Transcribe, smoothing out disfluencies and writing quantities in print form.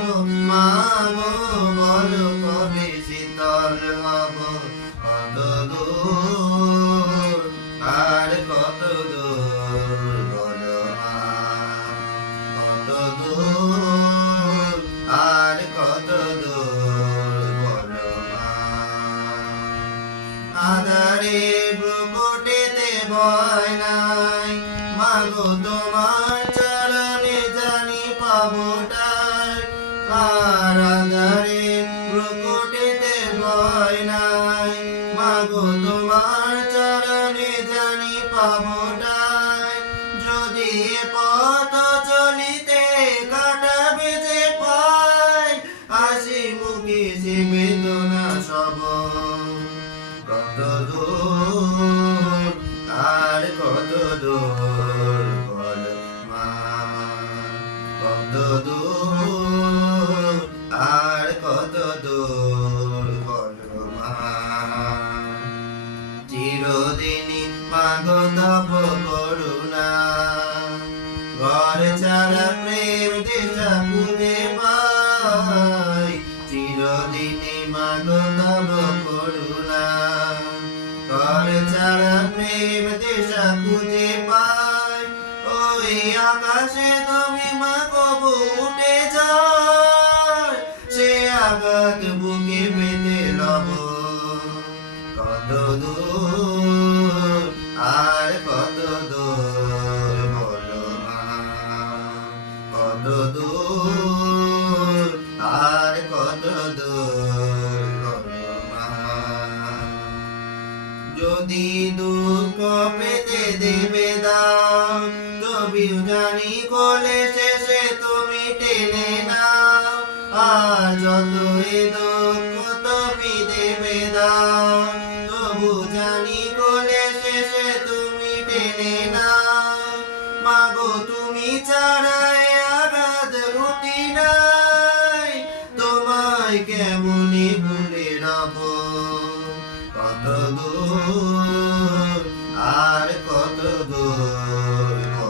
পাবো মাগো বলো কবে শীতল হব কত দূর আর কত দূর বলো মা কত দূর আর কত দূর বলো মা আধারে ব্রুকুটিতে ভয় নাই মাগো তোমার চরণে জানি পাবোটাই আর আধারে ব্রুকুটিতে ভয় নাই মাগো তোমার চরণে জানি পাবোটাই যদি এ পথ চলিতে কাটা বেজে পাই হাসি মুখে সে বেদনা সব কত দূর আর কত দূর বলো মা কত দূর আর কত দূর বলো মা চিরদিনই মাগো তব করুণা ঘর ছাড়া প্রেম দেশা খুঁজে পাই চিরদিনই মাগো তব করুণা ঘর ছাড়া প্রেম দেশা খুঁজে পাই ওই আকাশে তুমি মাগো উঠে যায় সে আঘাত বুকে পেতে লব কত দূর আর কত দূর বলো মা কত দূর আর কত দূর বলো মা যদি দুঃখ পেতে দেবে দাও তবেও জানি কোলে শেষে তুমি টেনে নাও আর যতই দুঃখ তুমি দেবে দাও তবু জানি কোলে শেষে তুমি টেনে নাও মাগো তুমি ছাড়া